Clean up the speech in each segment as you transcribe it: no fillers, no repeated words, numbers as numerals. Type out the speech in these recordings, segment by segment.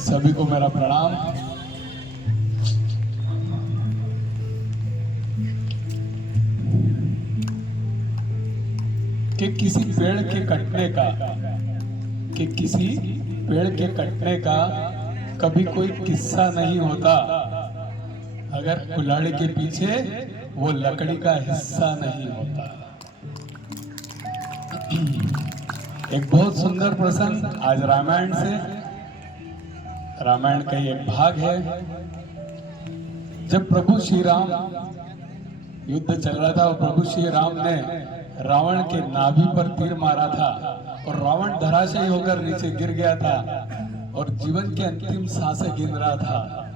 सभी को मेरा प्रणाम। कि किसी पेड़ के कटने का कभी कोई किस्सा नहीं होता अगर कुल्हाड़ी के पीछे वो लकड़ी का हिस्सा नहीं होता। एक बहुत सुंदर प्रसंग आज रामायण का एक भाग है। जब प्रभु श्री राम युद्ध चल रहा था और प्रभु श्री राम ने रावण के नाभि पर तीर मारा था और रावण धराशायी होकर नीचे गिर गया था और जीवन की अंतिम सांसें गिन रहा था।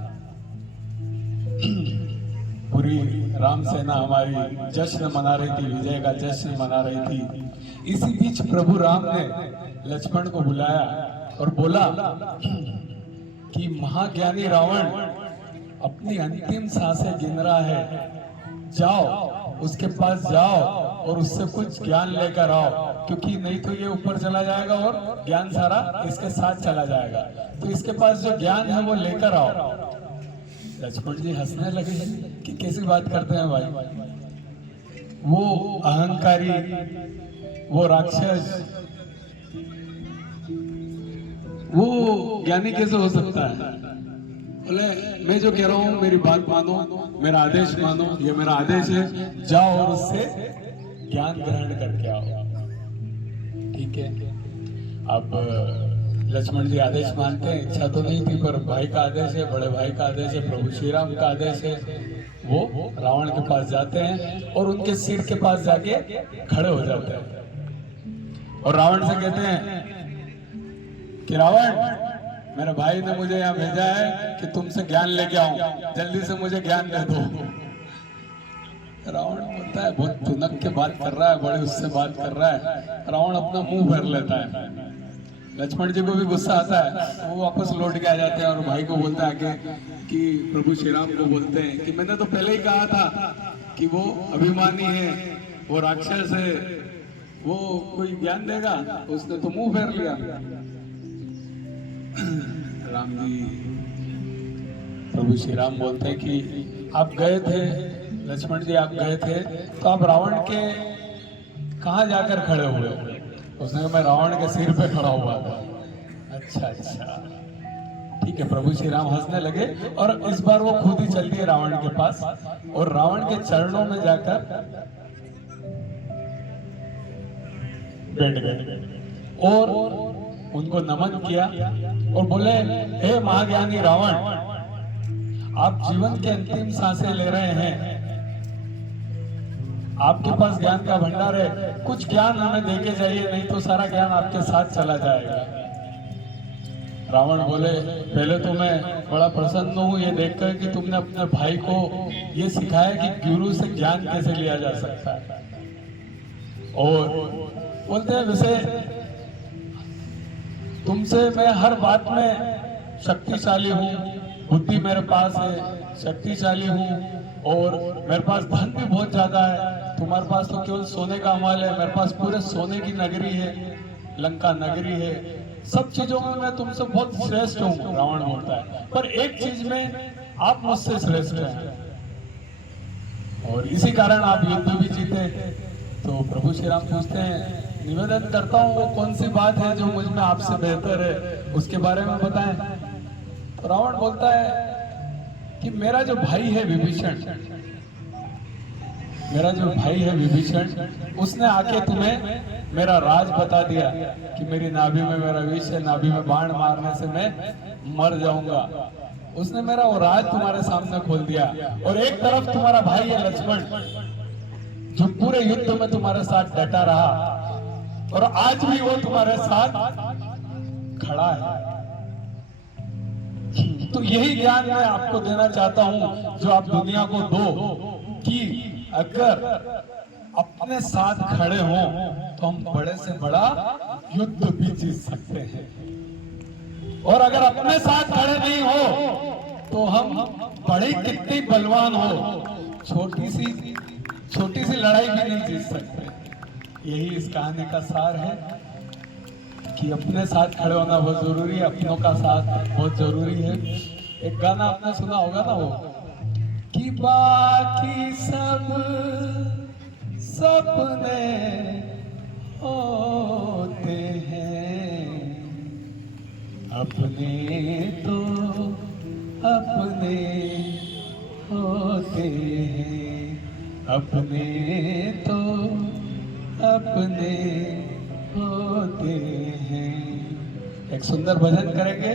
पूरी राम सेना हमारी जश्न मना रही थी, विजय का जश्न मना रही थी। इसी बीच प्रभु राम ने लक्ष्मण को बुलाया और बोला कि महाज्ञानी रावण अपनी अंतिम सांसें गिन रहा है, जाओ उसके पास जाओ और उससे कुछ ज्ञान लेकर आओ, क्योंकि नहीं तो ये ऊपर चला जाएगा और ज्ञान सारा इसके साथ चला जाएगा। तो इसके पास जो ज्ञान है वो लेकर आओ। लक्ष्मण जी हंसने लगे कि कैसी बात करते हैं भाई, वो अहंकारी, वो राक्षस, वो ज्ञानी कैसे हो सकता है? बोले मैं जो कह रहा हूँ मेरी बात मानो, मेरा आदेश मानो, ये मेरा आदेश है, जाओ और उससे ज्ञान ग्रहण करके आओ। ठीक है। अब लक्ष्मण जी आदेश मानते हैं, इच्छा तो नहीं थी पर भाई का आदेश है, बड़े भाई का आदेश है, प्रभु श्री राम का आदेश है। वो रावण के पास जाते हैं और उनके सिर के पास जाके खड़े हो जाते हैं और रावण से कहते हैं कि रावण, मेरे भाई ने मुझे यहाँ भेजा है कि तुमसे ज्ञान लेके आऊं, जल्दी से मुझे ज्ञान दे दो। रावण बोलता है, बहुत तुनक के बात कर रहा है, बड़े उससे बात कर रहा है। रावण अपना मुंह भर लेता है। लक्ष्मण जी को भी गुस्सा आता है, वो वापस लौट के आ जाते हैं और भाई को बोलता है कि प्रभु श्री राम को बोलते हैं कि मैंने तो पहले ही कहा था कि वो अभिमानी है, वो राक्षस है, वो कोई ज्ञान देगा, उसने तो मुंह फेर लिया। राम जी, प्रभु श्री राम बोलते हैं कि आप गए थे लक्ष्मण जी, आप गए थे तो आप रावण के कहाँ जाकर खड़े हुए? उसने कहा मैं रावण के सिर पे खड़ा हुआ था। अच्छा, ठीक है। प्रभु श्री राम हंसने लगे और इस बार वो खुद ही चल दिए रावण के पास और रावण के चरणों में जाकर बैठ गए और उनको नमन किया और बोले, हे महाज्ञानी रावण, आप जीवन के अंतिम सांसें ले रहे हैं, आपके पास ज्ञान का भंडार है, कुछ ज्ञान हमें देके जाइए, नहीं तो सारा ज्ञान आपके साथ चला जाएगा। रावण बोले, पहले तो मैं बड़ा प्रसन्न हूँ ये देखकर कि तुमने अपने भाई को ये सिखाया कि गुरु से ज्ञान कैसे लिया जा सकता है। और बोलते हैं वैसे तुमसे मैं हर बात में शक्तिशाली हूँ, बुद्धि मेरे पास है, शक्तिशाली हूँ और मेरे पास धन भी बहुत ज्यादा है। तुम्हारे पास तो केवल सोने का माल है, मेरे पास पूरे सोने की नगरी है, लंका नगरी है, सब चीजों में मैं तुमसे बहुत श्रेष्ठ हूँ। रावण बोलता है, पर एक चीज में आप मुझसे श्रेष्ठ हैं और इसी कारण आप युद्ध भी जीते। तो प्रभु श्री राम पूछते हैं, निवेदन करता हूँ वो कौन सी बात है जो मुझ में आपसे बेहतर है, उसके बारे में बताएं। तो रावण बोलता है कि मेरा जो भाई है विभीषण, उसने आके तुम्हें मेरा राज बता दिया कि मेरी नाभि में मेरा विष है, नाभि में बाण मारने से मैं मर जाऊंगा। उसने मेरा वो राज तुम्हारे सामने खोल दिया और एक तरफ तुम्हारा भाई है लक्ष्मण, जो पूरे युद्ध में तुम्हारे साथ डटा रहा और आज भी वो तुम्हारे साथ खड़ा है। तो यही ज्ञान मैं आपको देना चाहता हूं जो आप दुनिया को दो, कि अगर अपने साथ खड़े हों तो हम बड़े से बड़ा युद्ध भी जीत सकते हैं, और अगर अपने साथ खड़े नहीं हो तो हम बड़े कितने बलवान हो छोटी सी लड़ाई भी नहीं जीत सकते। यही इस कहानी का सार है कि अपने साथ खड़े होना बहुत जरूरी है, अपनों का साथ बहुत जरूरी है। एक गाना आपने सुना होगा ना, वो कि बाकी सब सपने होते हैं, अपने तो अपने होते हैं, अपने तो अपने होते हैं। एक सुंदर भजन करेंगे।